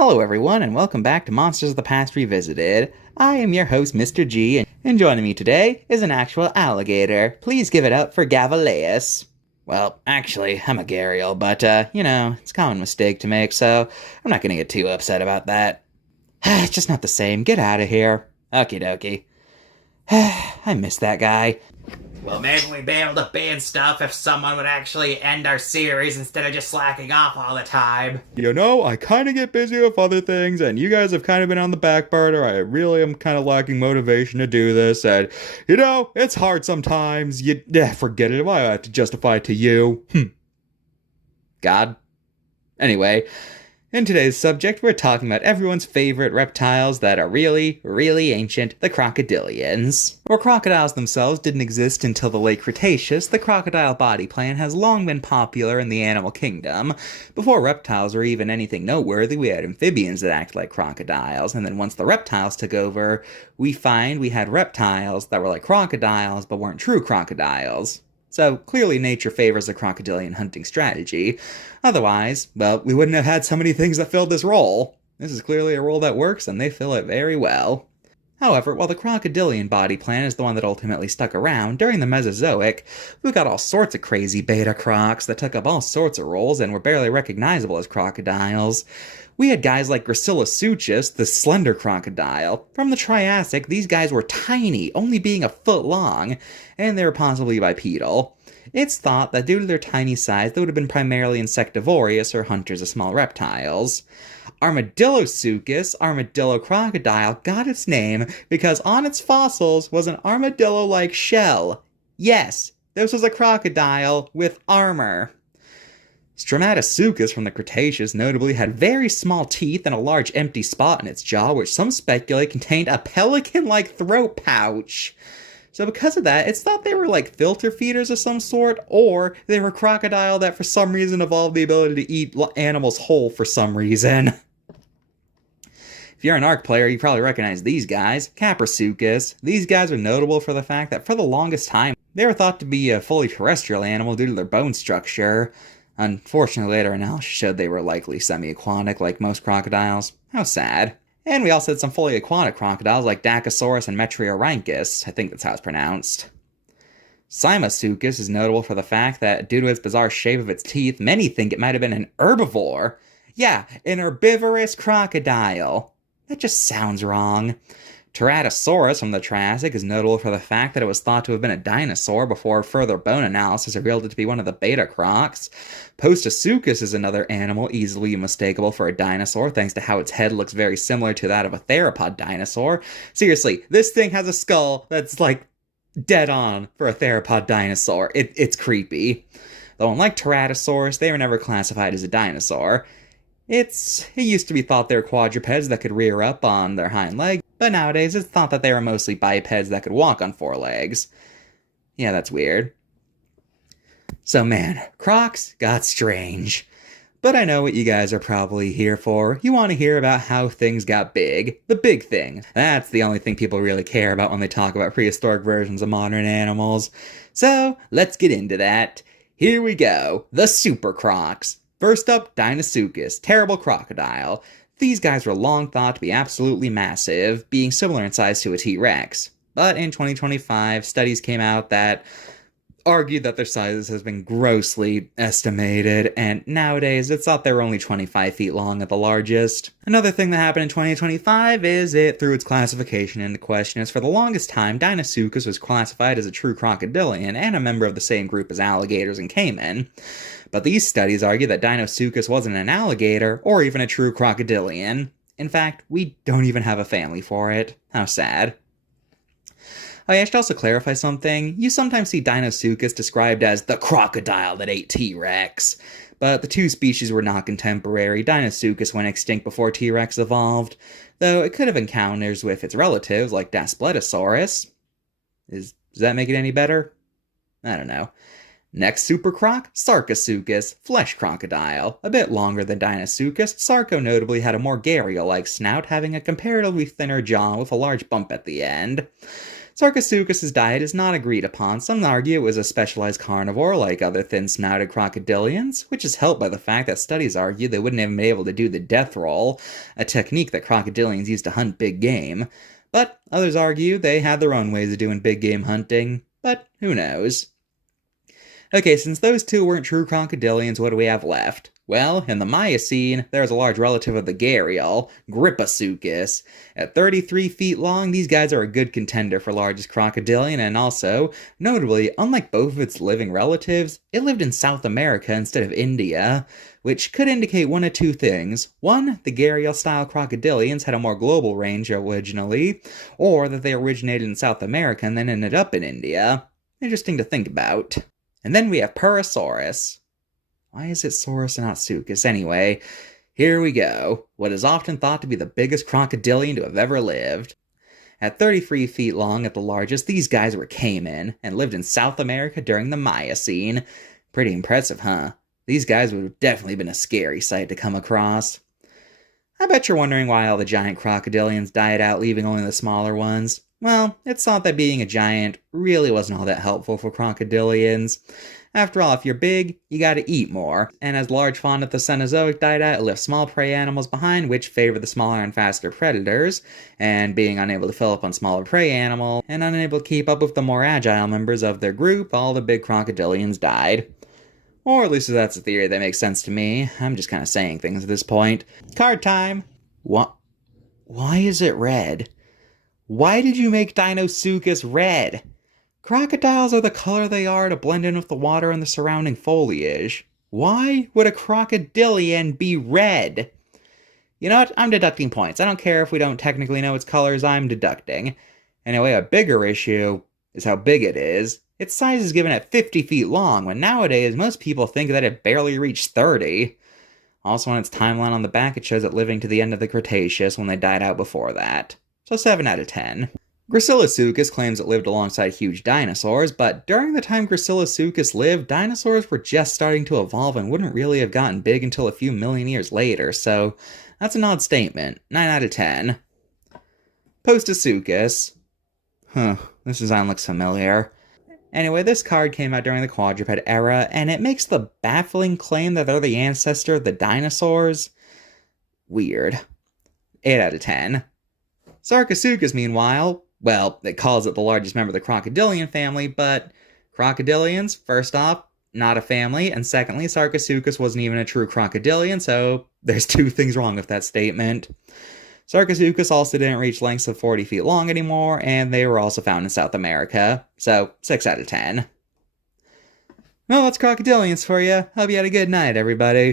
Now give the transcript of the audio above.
Hello everyone, and welcome back to Monsters of the Past Revisited. I am your host, Mr.G, and joining me today is an actual alligator. Please give it up for Gavaleus. Well, actually, I'm a gharial, but, it's a common mistake to make, so I'm not gonna get too upset about that. It's just not the same. Get out of here. Okie dokie. I miss that guy. Well, maybe we'd be able to ban stuff if someone would actually end our series instead of just slacking off all the time. You know, I kind of get busy with other things, and you guys have kind of been on the back burner. I really am kind of lacking motivation to do this, and, it's hard sometimes. Forget it. Why do I have to justify it to you? God. Anyway, in today's subject, we're talking about everyone's favorite reptiles that are really, really ancient, the crocodilians. While crocodiles themselves didn't exist until the late Cretaceous, the crocodile body plan has long been popular in the animal kingdom. Before reptiles were even anything noteworthy, we had amphibians that acted like crocodiles, and then once the reptiles took over, we had reptiles that were like crocodiles but weren't true crocodiles. So, clearly nature favors the crocodilian hunting strategy. Otherwise, well, we wouldn't have had so many things that filled this role. This is clearly a role that works, and they fill it very well. However, while the crocodilian body plan is the one that ultimately stuck around, during the Mesozoic, we got all sorts of crazy beta crocs that took up all sorts of roles and were barely recognizable as crocodiles. We had guys like Gracillosuchus, the slender crocodile. From the Triassic, these guys were tiny, only being a foot long, and they were possibly bipedal. It's thought that due to their tiny size, they would have been primarily insectivorous or hunters of small reptiles. Armadillosuchus, armadillo crocodile, got its name because on its fossils was an armadillo-like shell. Yes, this was a crocodile with armor. Stromatosaucus from the Cretaceous notably had very small teeth and a large empty spot in its jaw, which some speculate contained a pelican-like throat pouch. So because of that, it's thought they were like filter feeders of some sort, or they were crocodile that for some reason evolved the ability to eat animals whole for some reason. If you're an Ark player, you probably recognize these guys. Caprasuchus. These guys are notable for the fact that for the longest time, they were thought to be a fully terrestrial animal due to their bone structure. Unfortunately, later analysis showed they were likely semi-aquatic like most crocodiles. How sad. And we also had some fully aquatic crocodiles like Dacosaurus and Metriorhynchus. I think that's how it's pronounced. Cymasuchus is notable for the fact that, due to its bizarre shape of its teeth, many think it might have been an herbivore. Yeah, an herbivorous crocodile. That just sounds wrong. Teratosaurus from the Triassic is notable for the fact that it was thought to have been a dinosaur before further bone analysis revealed it to be one of the beta crocs. Postosuchus is another animal easily mistakable for a dinosaur thanks to how its head looks very similar to that of a theropod dinosaur. Seriously, this thing has a skull that's like dead on for a theropod dinosaur. It's creepy. Though unlike Teratosaurus, they were never classified as a dinosaur. It used to be thought they were quadrupeds that could rear up on their hind legs, but nowadays it's thought that they were mostly bipeds that could walk on four legs. Yeah, that's weird. So man, Crocs got strange. But I know what you guys are probably here for. You want to hear about how things got big. The big thing. That's the only thing people really care about when they talk about prehistoric versions of modern animals. So, let's get into that. Here we go. The Super Crocs. First up, Deinosuchus, terrible crocodile. These guys were long thought to be absolutely massive, being similar in size to a T-Rex. But in 2025, studies came out that argued that their sizes has been grossly estimated, and nowadays it's thought they were only 25 feet long at the largest. Another thing that happened in 2025 is it threw its classification into question, as for the longest time, Deinosuchus was classified as a true crocodilian and a member of the same group as alligators and caiman. But these studies argue that Deinosuchus wasn't an alligator or even a true crocodilian. In fact, we don't even have a family for it. How sad. Oh yeah, I should also clarify something. You sometimes see Deinosuchus described as the crocodile that ate T-Rex. But the two species were not contemporary. Deinosuchus went extinct before T-Rex evolved, though it could have encounters with its relatives like Daspletosaurus. Does that make it any better? I don't know. Next super croc, Sarcosuchus, flesh crocodile. A bit longer than Deinosuchus, Sarco notably had a more gharial-like snout, having a comparatively thinner jaw with a large bump at the end. Sarcosuchus' diet is not agreed upon. Some argue it was a specialized carnivore like other thin-snouted crocodilians, which is helped by the fact that studies argue they wouldn't have been able to do the death roll, a technique that crocodilians use to hunt big game. But others argue they had their own ways of doing big game hunting, but who knows? Okay, since those two weren't true crocodilians, what do we have left? Well, in the Miocene, there was a large relative of the gharial, Griposuchus. At 33 feet long, these guys are a good contender for largest crocodilian, and also, notably, unlike both of its living relatives, it lived in South America instead of India, which could indicate one of two things. One, the gharial-style crocodilians had a more global range originally, or that they originated in South America and then ended up in India. Interesting to think about. And then we have Purosaurus. Why is it Saurus and not Suchus? Anyway, here we go. What is often thought to be the biggest crocodilian to have ever lived. At 33 feet long at the largest, these guys were caiman and lived in South America during the Miocene. Pretty impressive, huh? These guys would have definitely been a scary sight to come across. I bet you're wondering why all the giant crocodilians died out, leaving only the smaller ones. Well, it's thought that being a giant really wasn't all that helpful for crocodilians. After all, if you're big, you gotta eat more, and as large fauna of the Cenozoic died out, it left small prey animals behind, which favored the smaller and faster predators, and being unable to fill up on smaller prey animals, and unable to keep up with the more agile members of their group, all the big crocodilians died. Or at least that's a theory that makes sense to me. I'm just kind of saying things at this point. Card time! What? Why is it red? Why did you make Dinosuchus red? Crocodiles are the color they are to blend in with the water and the surrounding foliage. Why would a crocodilian be red? You know what? I'm deducting points. I don't care if we don't technically know its colors, I'm deducting. Anyway, a bigger issue is how big it is. Its size is given at 50 feet long, when nowadays most people think that it barely reached 30. Also on its timeline on the back, it shows it living to the end of the Cretaceous when they died out before that. So 7 out of 10. Gracilosuchus claims it lived alongside huge dinosaurs, but during the time Gracilosuchus lived, dinosaurs were just starting to evolve and wouldn't really have gotten big until a few million years later, so that's an odd statement. 9 out of 10. Postosuchus. This design looks familiar. Anyway, this card came out during the quadruped era, and it makes the baffling claim that they're the ancestor of the dinosaurs. Weird. 8 out of 10. Sarcosuchus, meanwhile, well, it calls it the largest member of the crocodilian family, but crocodilians, first off, not a family, and secondly, Sarcosuchus wasn't even a true crocodilian, so there's two things wrong with that statement. Sarcosuchus also didn't reach lengths of 40 feet long anymore, and they were also found in South America, so 6 out of 10. Well, that's crocodilians for you. Hope you had a good night, everybody.